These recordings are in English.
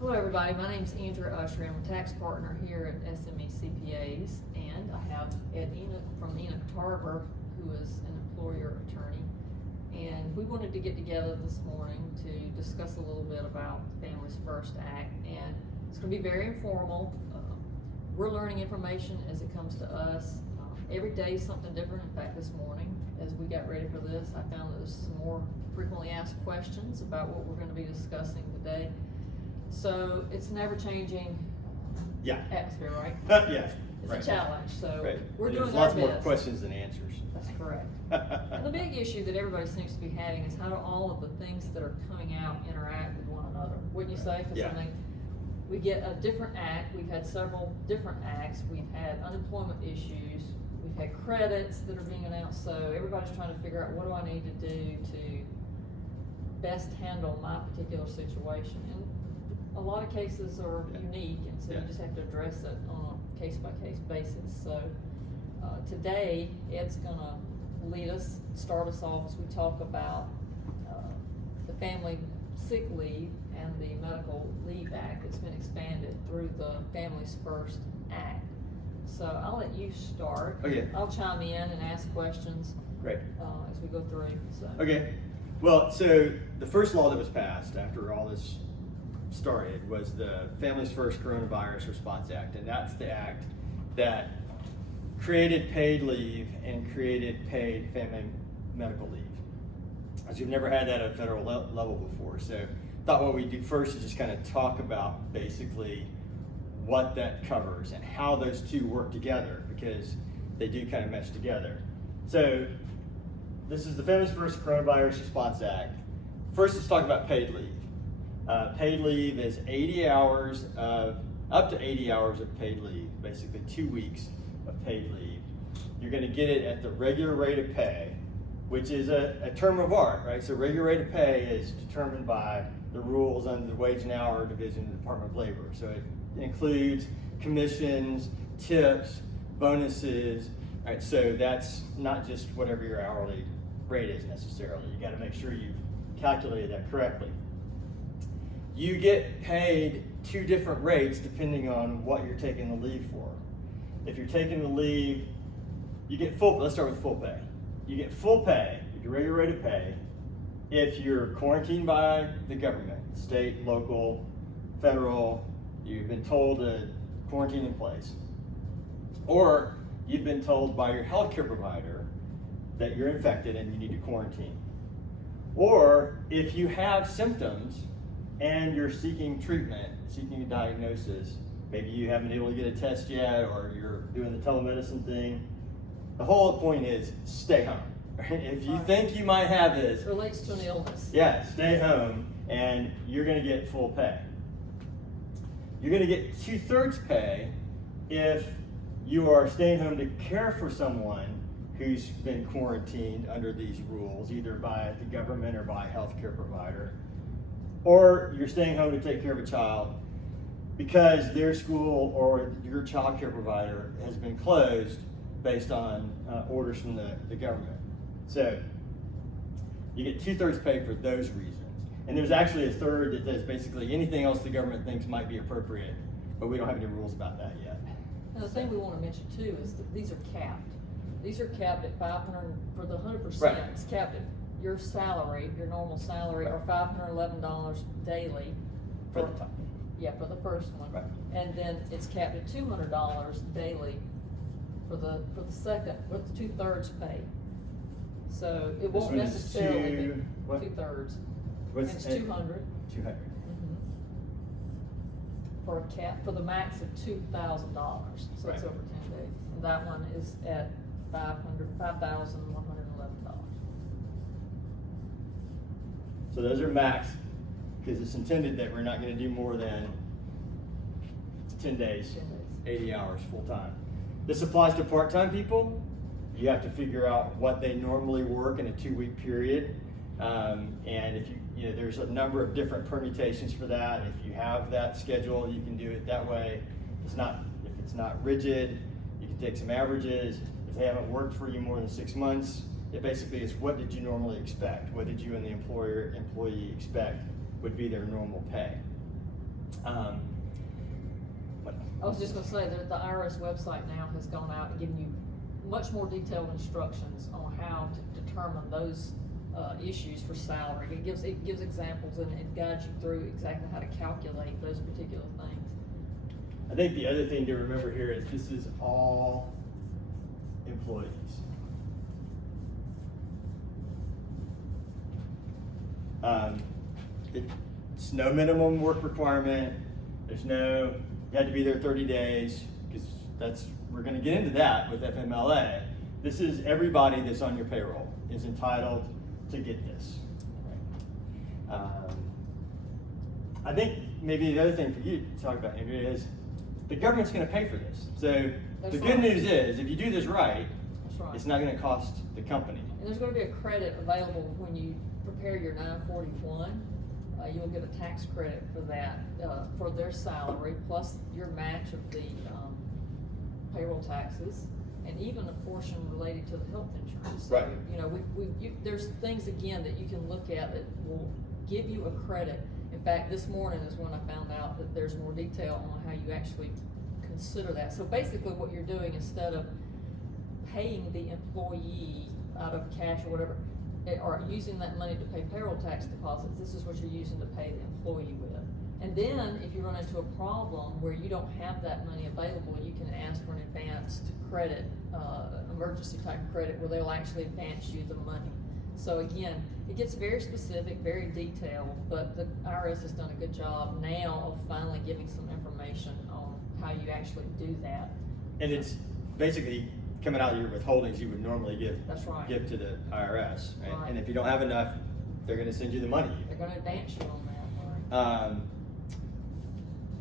Hello everybody, my name is Andrea Usry. I'm a tax partner here at SME CPAs, and I have Ed Enoch from Enoch Tarver, who is an employer attorney. And we wanted to get together this morning to discuss a little bit about the Families First Act, and it's going to be very informal. We're learning information as it comes to us. Every day is something different. In fact, this morning, as we got ready for this, I found that there's some more frequently asked questions about what we're going to be discussing today. So it's an ever-changing atmosphere, right? Yeah. It's a challenge, so we're There's doing our lots best. more questions than answers. That's correct. And the big issue that everybody seems to be having is how do all of the things that are coming out interact with one another? Wouldn't you say? Because I mean, we get a different act. We've had several different acts. We've had unemployment issues. We've had credits that are being announced. So everybody's trying to figure out, what do I need to do to best handle my particular situation? And a lot of cases are unique, and so you just have to address it on a case-by-case basis. So today, Ed's gonna start us off as we talk about the Family Sick Leave and the Medical Leave Act that's been expanded through the Families First Act. So I'll let you start. Okay. I'll chime in and ask questions. Great. As we go through. So. Okay. Well, so the first law that was passed after all this started was the Families First Coronavirus Response Act, and that's the act that created paid leave and created paid family medical leave. As you've never had that at a federal level before, so I thought what we'd do first is just kind of talk about basically what that covers and how those two work together, because they do kind of mesh together. So this is the Families First Coronavirus Response Act. First, let's talk about paid leave. Paid leave is 80 hours up to 80 hours of paid leave, basically 2 weeks of paid leave. You're going to get it at the regular rate of pay, which is a term of art, right? So regular rate of pay is determined by the rules under the Wage and Hour Division of the Department of Labor. So it includes commissions, tips, bonuses, right? So that's not just whatever your hourly rate is necessarily. You got to make sure you've calculated that correctly. You get paid two different rates depending on what you're taking the leave for. If you're taking the leave, you get let's start with full pay. You get full pay, your regular rate of pay, if you're quarantined by the government, state, local, federal, you've been told to quarantine in place, or you've been told by your healthcare provider that you're infected and you need to quarantine. Or if you have symptoms and you're seeking treatment, seeking a diagnosis, maybe you haven't been able to get a test yet, or you're doing the telemedicine thing. The whole point is stay home. Right? If you think you might have this, it relates to an illness. Yeah, stay home, and you're going to get full pay. You're going to get 2/3 pay if you are staying home to care for someone who's been quarantined under these rules, either by the government or by a healthcare provider. Or you're staying home to take care of a child because their school or your child care provider has been closed based on orders from the government. So you get 2/3 pay for those reasons. And there's actually a third that does basically anything else the government thinks might be appropriate, but we don't have any rules about that yet. Now, the thing we want to mention too is that these are capped. These are capped at 500 for the 100%. Right. It's capped at your salary, your normal salary, or $511 daily For the time. Yeah, for the first one. Right. And then it's capped at $200 daily for the second, with 2/3 pay. So it won't This one is necessarily be what? 2/3. What's It's 200. 200. For a cap, for the max of $2,000, so it's Right. over 10 days. And that one is at $5,111. So those are max, because it's intended that we're not going to do more than 10 days, 80 hours full time. This applies to part-time people. You have to figure out what they normally work in a 2-week period. And if there's a number of different permutations for that. If you have that schedule, you can do it that way. If it's not rigid, you can take some averages. If they haven't worked for you more than 6 months, it basically is what did you normally expect? What did you and the employee expect would be their normal pay? What? I was just gonna say that the IRS website now has gone out and given you much more detailed instructions on how to determine those issues for salary. It gives examples and it guides you through exactly how to calculate those particular things. I think the other thing to remember here is this is all employees. It's no minimum work requirement. There's no, you had to be there 30 days, because we're gonna get into that with FMLA. This is everybody that's on your payroll is entitled to get this. I think maybe the other thing for you to talk about, Andrea, is the government's gonna pay for this. So That's the right. good news is, if you do this right, That's right. it's not gonna cost the company. And there's gonna be a credit available when you prepare your 941. You'll get a tax credit for that, for their salary, plus your match of the payroll taxes, and even a portion related to the health insurance. So, Right. you know, there's things, again, that you can look at that will give you a credit. In fact, this morning is when I found out that there's more detail on how you actually consider that. So basically what you're doing, instead of paying the employee out of cash or whatever, or using that money to pay payroll tax deposits, this is what you're using to pay the employee with. And then if you run into a problem where you don't have that money available, you can ask for an advanced credit, emergency type credit, where they'll actually advance you the money. So again, it gets very specific, very detailed, but the IRS has done a good job now of finally giving some information on how you actually do that. And it's basically coming out of your withholdings you would normally give That's right. give to the IRS. Right? Right. And if you don't have enough, they're gonna send you the money. They're gonna advance you on that, right?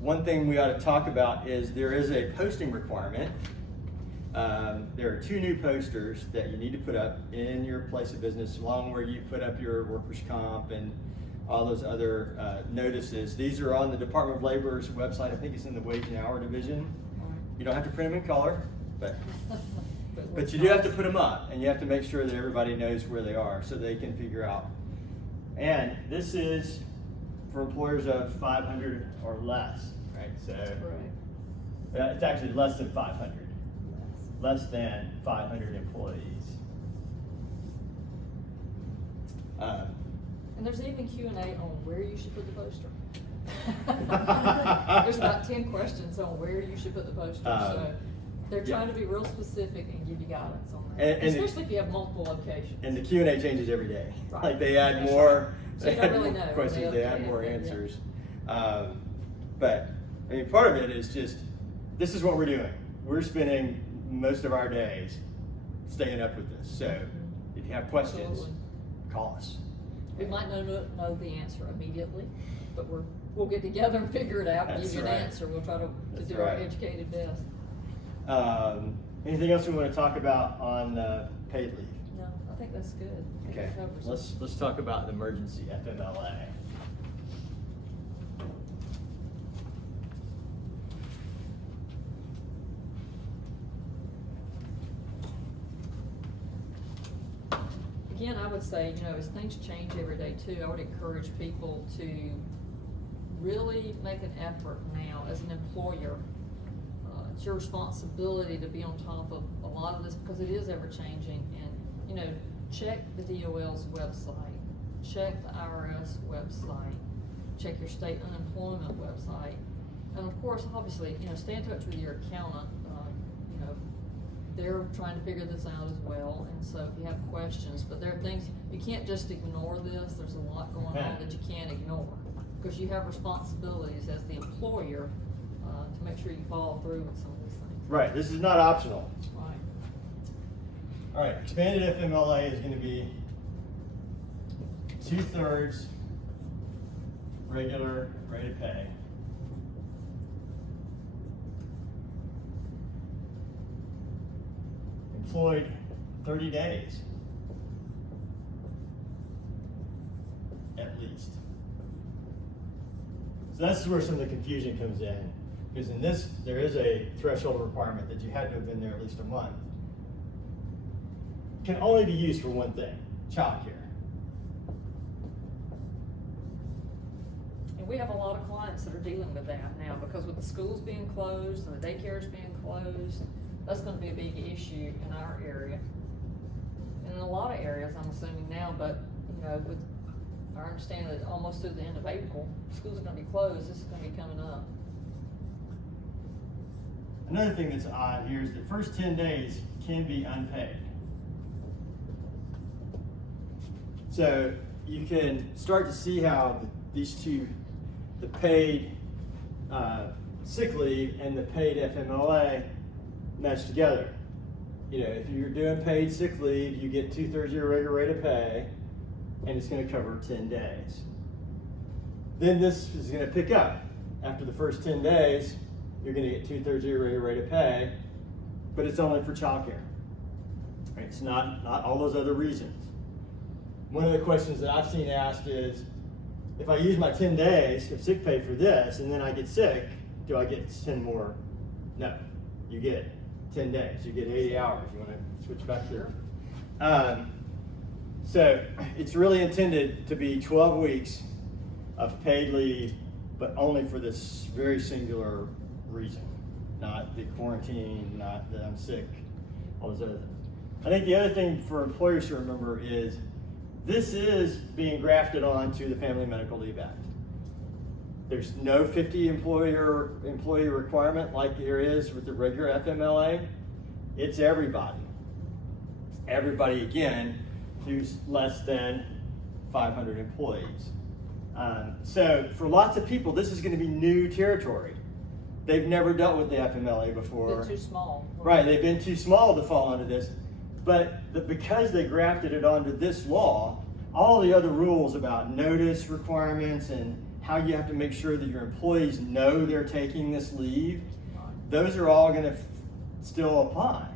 One thing we ought to talk about is there is a posting requirement. There are 2 new posters that you need to put up in your place of business, along where you put up your workers' comp and all those other notices. These are on the Department of Labor's website. I think it's in the wage and hour division. You don't have to print them in color, but you do have to put them up, and you have to make sure that everybody knows where they are so they can figure out. And this is for employers of 500 or less, right? So Right. it's actually less than 500, less than 500 employees. And there's even Q&A on where you should put the poster. There's about 10 questions on where you should put the poster. So they're trying to be real specific and give you guidance on that, And especially if you have multiple locations. And the Q&A changes every day. Right. Like they add That's more, right. So you don't really know. questions, they add more answers. But I mean, part of it is just, this is what we're doing. We're spending most of our days staying up with this. So if you have questions, Absolutely. call us. We might not know the answer immediately, but we'll get together and figure it out and That's give you an right. answer. We'll try to That's do our right. educated best. Anything else we want to talk about on paid leave? No, I think that's good. I think Okay, it covers it. let's talk about the emergency FMLA. Again, I would say, you know, as things change every day too, I would encourage people to really make an effort now as an employer. It's your responsibility to be on top of a lot of this because it is ever changing, and, you know, check the DOL's website, check the IRS website, check your state unemployment website, and of course, obviously, you know, stay in touch with your accountant. You know, they're trying to figure this out as well, and so if you have questions, but there are things, you can't just ignore this. There's a lot going on that you can't ignore, because you have responsibilities as the employer to make sure you follow through with some of these things. Right, this is not optional. Right. All right, expanded FMLA is going to be 2/3 regular rate of pay. Employed 30 days at least. So that's where some of the confusion comes in, because in this there is a threshold requirement that you had to have been there at least a month. Can only be used for one thing: childcare. And we have a lot of clients that are dealing with that now, because with the schools being closed and the daycares being closed, that's gonna be a big issue in our area. And in a lot of areas, I'm assuming now, but, you know, with our understanding that almost through the end of April, schools are gonna be closed, this is gonna be coming up. Another thing that's odd here is the first 10 days can be unpaid. So you can start to see how these two, the paid sick leave and the paid FMLA mesh together. You know, if you're doing paid sick leave, you get 2/3 of your regular rate of pay, and it's going to cover 10 days. Then this is going to pick up. After the first 10 days, you're going to get 2/3 of your regular rate of pay, but it's only for childcare. Right? It's not all those other reasons. One of the questions that I've seen asked is, if I use my 10 days of sick pay for this and then I get sick, do I get 10 more? No, you get 10 days, you get 80 hours. You want to switch back here? So it's really intended to be 12 weeks of paid leave, but only for this very singular reason, not the quarantine, not that I'm sick, all those other things. I think the other thing for employers to remember is this is being grafted onto the Family Medical Leave Act. There's no 50 employee requirement like there is with the regular FMLA. It's everybody. Everybody, again, who's less than 500 employees. So for lots of people, this is going to be new territory. They've never dealt with the FMLA before. They're too small. Right, they've been too small to fall under this. But because they grafted it onto this law, all the other rules about notice requirements and how you have to make sure that your employees know they're taking this leave, those are all going to still apply.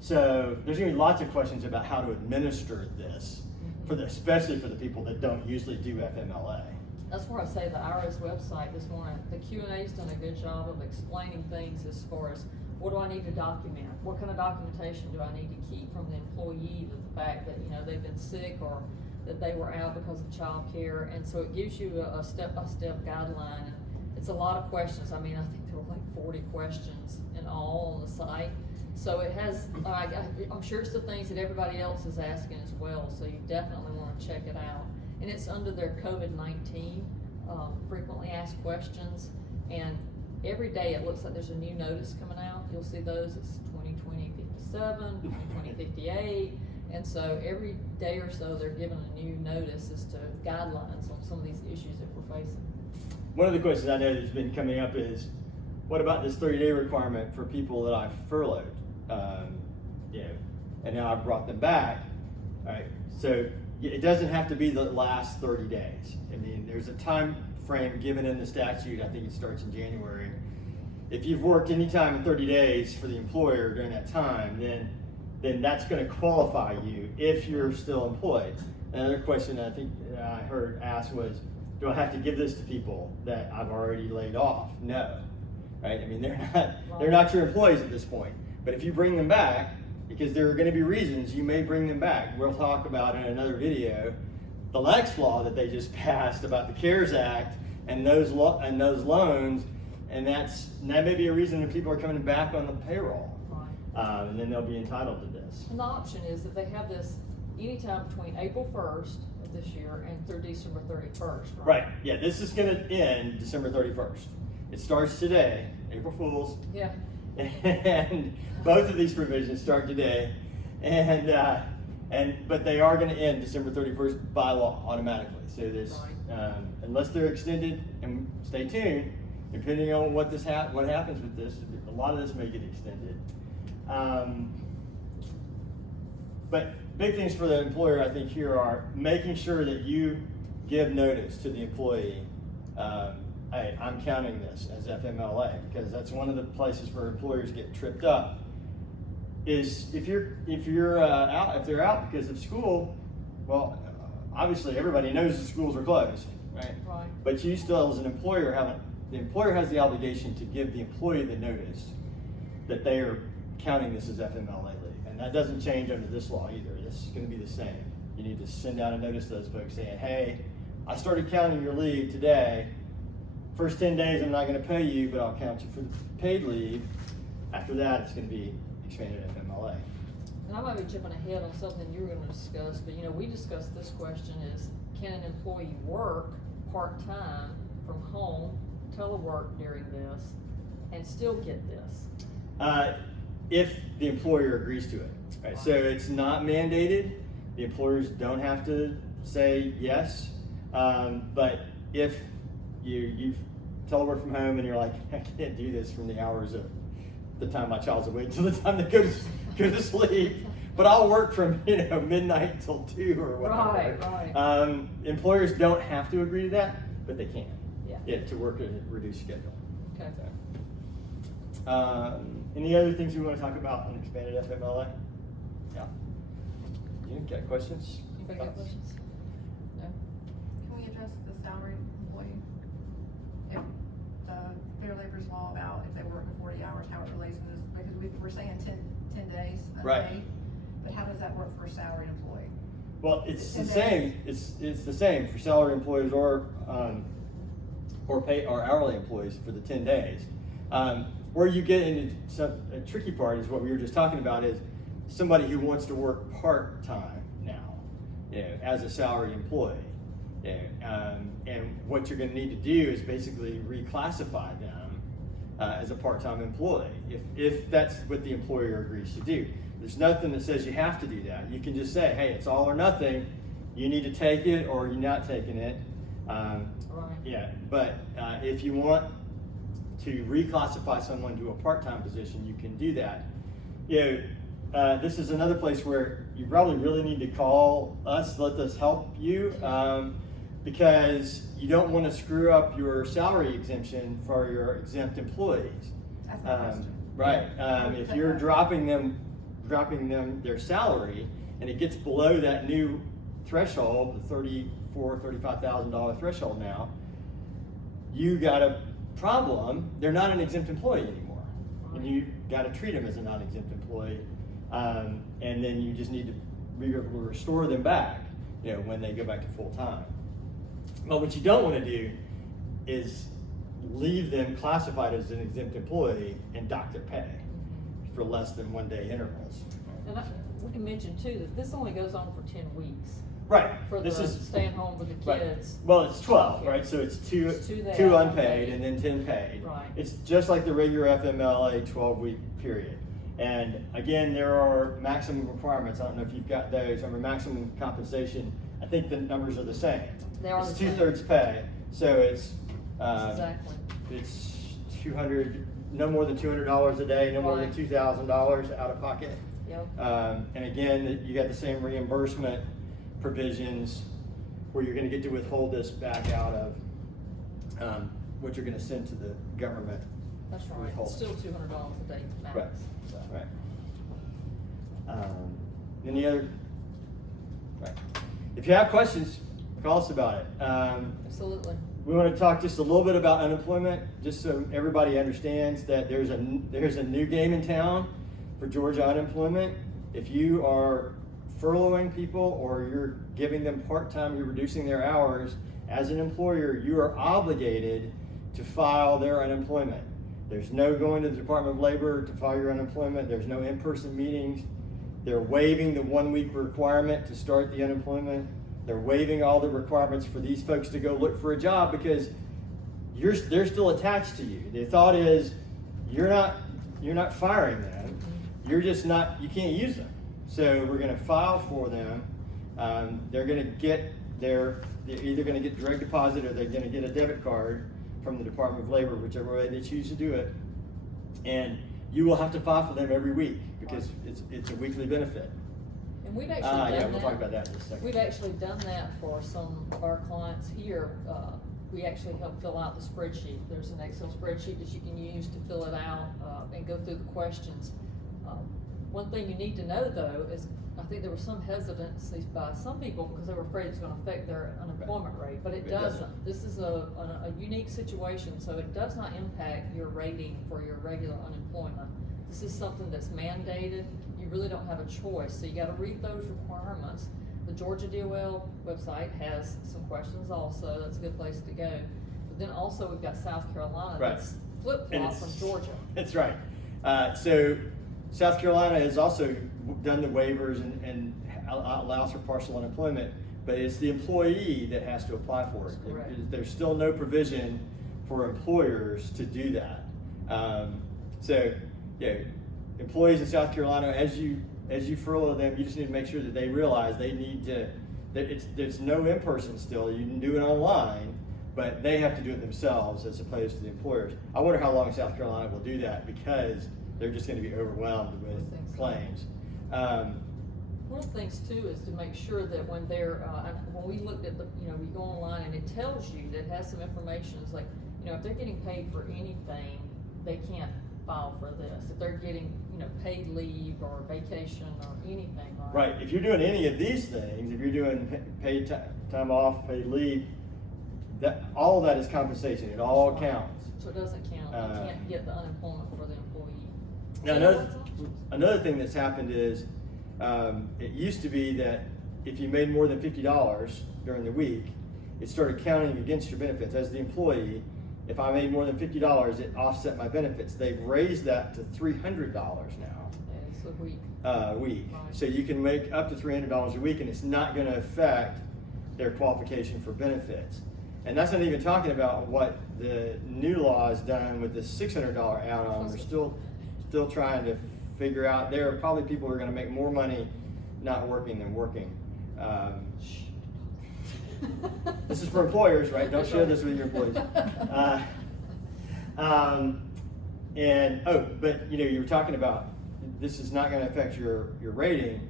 So there's going to be lots of questions about how to administer this, especially for the people that don't usually do FMLA. That's where I say the IRS website this morning, the Q&A's done a good job of explaining things as far as what do I need to document? What kind of documentation do I need to keep from the employee to the fact that, you know, they've been sick or that they were out because of child care? And so it gives you a step-by-step guideline. And it's a lot of questions. I mean, I think there were like 40 questions in all on the site. So it has, I'm sure it's the things that everybody else is asking as well. So you definitely want to check it out. And it's under their COVID-19 frequently asked questions. And every day it looks like there's a new notice coming out. You'll see those. It's 2020-57, 2020-58. And so every day or so they're giving a new notice as to guidelines on some of these issues that we're facing. One of the questions I know that's been coming up is, what about this 30-day requirement for people that I've furloughed? And now I've brought them back. All right, so it doesn't have to be the last 30 days. I mean, there's a time frame given in the statute. I think it starts in January. If you've worked any time in 30 days for the employer during that time, then that's going to qualify you if you're still employed. Another question I think I heard asked was, do I have to give this to people that I've already laid off? No, right? I mean, they're not your employees at this point. But if you bring them back, because there are going to be reasons you may bring them back. We'll talk about in another video the next law that they just passed about the CARES Act and those loans, and that may be a reason that people are coming back on the payroll, and then they'll be entitled to this. And the option is that they have this anytime between April 1st of this year and through December 31st, right? Yeah, this is going to end December 31st. It starts today, April Fool's. Yeah. And both of these provisions start today, but they are going to end December 31st by law automatically. So this, unless they're extended, and stay tuned, depending on what happens with this, a lot of this may get extended. But big things for the employer, I think, here are making sure that you give notice to the employee. Hey, I'm counting this as FMLA, because that's one of the places where employers get tripped up. Is if they're out because of school, well, obviously everybody knows the schools are closed, right? Right. But you still, as an employer, the employer has the obligation to give the employee the notice that they are counting this as FMLA leave, and that doesn't change under this law either. This is going to be the same. You need to send out a notice to those folks saying, hey, I started counting your leave today. first 10 days I'm not gonna pay you, but I'll count you for the paid leave. After that, it's gonna be expanded FMLA. And I might be jumping ahead on something you were gonna discuss, but you know, we discussed this question is, can an employee work part-time from home, telework during this, and still get this? If the employer agrees to it, right? So it's not mandated. The employers don't have to say yes. But if you telework from home and you're like, I can't do this from the hours of the time my child's awake till the time they go to sleep, but I'll work from midnight till 2 or whatever. Right. Employers don't have to agree to that, but they can. Yeah. To work a reduced schedule. Okay. So, any other things you want to talk about on expanded FMLA? Yeah. You got questions? Anybody got questions? No? Can we address the salaried employee? If the Fair Labor's Law about if they work 40 hours, how it relates to this, because we're saying 10 days unpaid, Right. but how does that work for a salaried employee? Well, it's the 10 same. days? It's the same for salary employees or hourly employees for the 10 days. Where you get into a tricky part is what we were just talking about is somebody who wants to work part-time now, as a salaried employee. And what you're going to need to do is basically reclassify them as a part-time employee, if that's what the employer agrees to do. There's nothing that says you have to do that. You can just say, hey, it's all or nothing. You need to take it or you're not taking it. Right. But if you want to reclassify someone to a part-time position, you can do that. This is another place where you probably really need to call us, let us help you, because you don't want to screw up your salary exemption for your exempt employees. That's my question. Right. If you're dropping them their salary and it gets below that new threshold, the $35,000 threshold now, you got a problem. They're not an exempt employee anymore, and you got to treat them as a non-exempt employee, and then you just need to restore them back, when they go back to full time. But what you don't want to do is leave them classified as an exempt employee and dock their pay for less than 1 day intervals. And we can mention too that this only goes on for 10 weeks. Right. For This the is staying home with the right. kids. Well, it's 12, right? So it's two two unpaid and then 10 paid. Right. It's just like the regular FMLA 12-week period. And again, there are maximum requirements. I don't know if you've got those. Under maximum compensation, I think the numbers are the same. They are It's the same. 2/3 pay. So it's Exactly. it's no more than $200 a day, no more than Right. $2,000 out of pocket. Yep. And again, you got the same reimbursement provisions where you're going to get to withhold this back out of what you're going to send to the government. That's right. Withhold. It's still $200 a day max. Right. So. Right. Any other? Right. If you have questions, call us about it. Absolutely. We want to talk just a little bit about unemployment, just so everybody understands that there's a new game in town for Georgia unemployment. If you are furloughing people or you're giving them part-time, you're reducing their hours, as an employer, you are obligated to file their unemployment. There's no going to the Department of Labor to file your unemployment. There's no in-person meetings. They're waiving the 1 week requirement to start the unemployment. They're waiving all the requirements for these folks to go look for a job because they're still attached to you. The thought is you're not firing them. You're just not, you can't use them. So we're going to file for them. They're going to get they're either going to get direct deposit or they're going to get a debit card from the Department of Labor, whichever way they choose to do it. And you will have to file for them every week because it's a weekly benefit. And we've actually done that. We'll talk about that in a second. We've actually done that for some of our clients here. We actually help fill out the spreadsheet. There's an Excel spreadsheet that you can use to fill it out and go through the questions. One thing you need to know though is I think there was some hesitancy by some people because they were afraid it's going to affect their unemployment rate, but it doesn't. This is a unique situation, so it does not impact your rating for your regular unemployment. This is something that's mandated. You really don't have a choice, so you got to read those requirements. The Georgia DOL website has some questions also. That's a good place to go. but then also we've got South Carolina Right. that's And flip-flop it's- from Georgia. That's right. So South Carolina has also done the waivers and allows for partial unemployment, but it's the employee that has to apply for it. That's correct. There's still no provision for employers to do that. So, yeah, employees in South Carolina, as you furlough them, you just need to make sure that they realize they need to, there's no in-person still. You can do it online, but they have to do it themselves as opposed to the employers. I wonder how long South Carolina will do that, because they're just going to be overwhelmed I think with so. claims. One of the things too is to make sure that when they're, when we looked at the, we go online and it tells you, that has some information, it's like, if they're getting paid for anything, they can't file for this. If they're getting, paid leave or vacation or anything. Right, if you're doing any of these things, if you're doing paid time off, paid leave, that, all of that is compensation, it all counts. So it doesn't count, you can't get the unemployment for the employee. Now, another thing that's happened is, it used to be that if you made more than $50 during the week, it started counting against your benefits. As the employee, if I made more than $50, it offset my benefits. They've raised that to $300 now. It's a week. Week. Right. So you can make up to $300 a week, and it's not going to affect their qualification for benefits. And that's not even talking about what the new law has done with the $600 add-on. We're still trying to figure out. There are probably people who are going to make more money not working than working. This is for employers, right? Don't share this with your employees. But you were talking about this is not going to affect your rating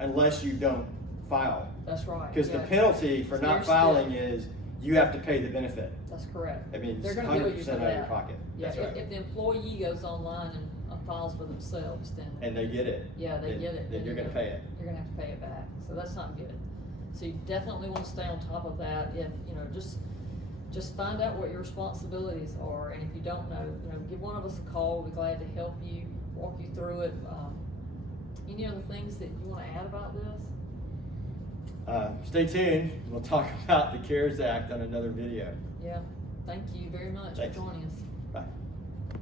unless you don't file. That's right. Because the penalty for not filing is you have to pay the benefit. That's correct. I mean, They're it's gonna bill you 100% for out of your that. pocket. Yeah, That's right. if the employee goes online and files for themselves, then. And they get it. Yeah, they get it. Then you're going to pay it. You're gonna have to pay it back, so that's not good. So you definitely wanna stay on top of that, if, just find out what your responsibilities are, and if you don't know, give one of us a call, we'll be glad to help you, walk you through it. Any other things that you wanna add about this? Stay tuned. We'll talk about the CARES Act on another video. Yeah, thank you very much for Thanks. joining us.